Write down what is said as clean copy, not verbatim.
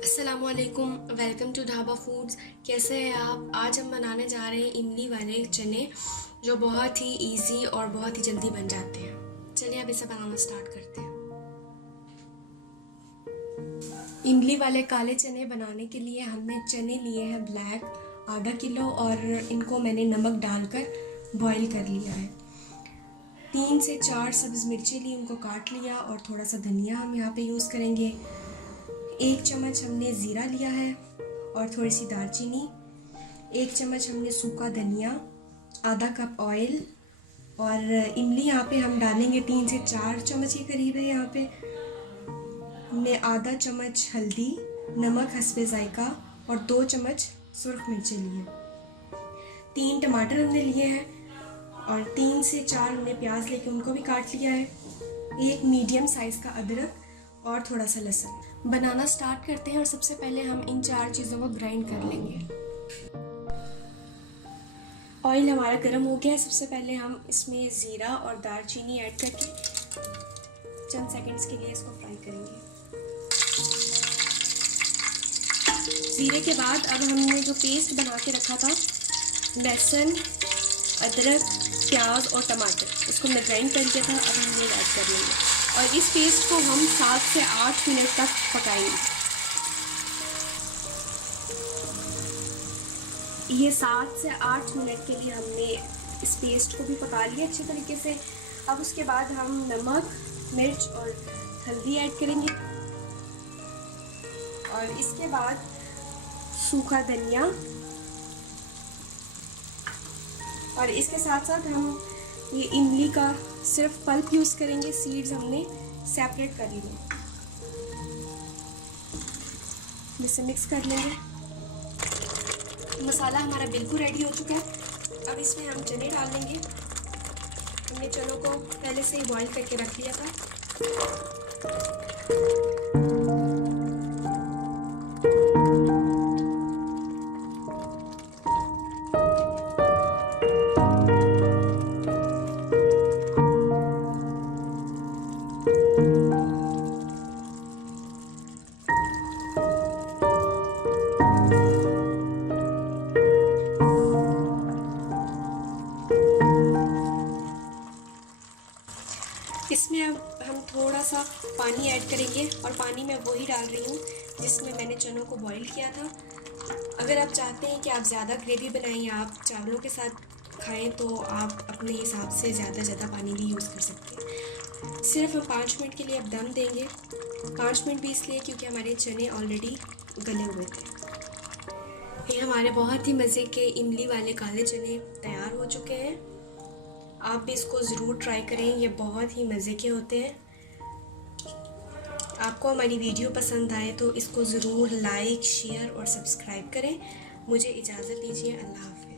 अस्सलामुअलैकुम, welcome to dhaba foods. कैसे हैं आप? आज हम बनाने जा रहे हैं इमली वाले चने, जो बहुत ही इजी और बहुत ही जल्दी बन जाते हैं। चलिए अब इसे बनाना स्टार्ट करते हैं। इमली वाले काले चने बनाने के लिए हमने चने लिए हैं ब्लैक आधा किलो, और इनको मैंने नमक डालकर बॉईल कर लिया है। 3 से 4 सब्ज़ मिर्ची ली, उनको काट लिया, और थोड़ा सा धनिया हम यहाँ पे यूज़ करेंगे। 1 चम्मच हमने ज़ीरा लिया है और थोड़ी सी दालचीनी। 1 चम्मच हमने सूखा धनिया, आधा कप ऑयल, और इमली यहाँ पे हम डालेंगे 3 से 4 चम्मच के करीब है। यहाँ पे हमने आधा चम्मच हल्दी, नमक हस्बे जायका, और 2 चम्मच सुर्ख मिर्ची लिए। 3 टमाटर हमने लिए हैं, और 3 से 4 हमने प्याज लेके उनको भी काट लिया है। 1 मीडियम साइज़ का अदरक और थोड़ा सा लहसुन। बनाना स्टार्ट करते हैं, और सबसे पहले हम इन 4 चीज़ों को ग्राइंड कर लेंगे। ऑयल हमारा गर्म हो गया है। सबसे पहले हम इसमें ज़ीरा और दालचीनी ऐड करके चंद सेकंड्स के लिए इसको फ्राई करेंगे। ज़ीरे के बाद अब हमने जो पेस्ट बना के रखा था, लहसुन, अदरक, प्याज और टमाटर, इसको हमने ग्राइंड कर लिया था, अब हम ये ऐड कर लेंगे, और इस पेस्ट को हम 7 से 8 मिनट तक पकाएंगे। ये 7 से 8 मिनट के लिए हमने इस पेस्ट को भी पका लिया अच्छे तरीके से। अब उसके बाद हम नमक, मिर्च और हल्दी ऐड करेंगे, और इसके बाद सूखा धनिया, और इसके साथ साथ हम ये इमली का सिर्फ पल्प यूज़ करेंगे, सीड्स हमने सेपरेट कर लिए। इसे मिक्स कर लेंगे। मसाला हमारा बिल्कुल रेडी हो चुका है। अब इसमें हम चने डाल लेंगे। हमने चनों को पहले से ही बॉईल करके रख लिया था। इसमें अब हम थोड़ा सा पानी ऐड करेंगे, और पानी मैं वही डाल रही हूँ जिसमें मैंने चनों को बॉईल किया था। अगर आप चाहते हैं कि आप ज़्यादा ग्रेवी बनाएं या आप चावलों के साथ खाएं, तो आप अपने हिसाब से ज़्यादा पानी भी यूज़ कर सकते हैं। सिर्फ हम 5 मिनट के लिए अब दम देंगे। 5 मिनट भी इसलिए क्योंकि हमारे चने ऑलरेडी गले हुए थे। ये हमारे बहुत ही मज़े के इमली वाले काले चने तैयार हो चुके हैं। आप भी इसको ज़रूर ट्राई करें, ये बहुत ही मज़े के होते हैं। आपको हमारी वीडियो पसंद आए तो इसको ज़रूर लाइक, शेयर और सब्सक्राइब करें। मुझे इजाज़त दीजिए। अल्लाह हाफ़िज़।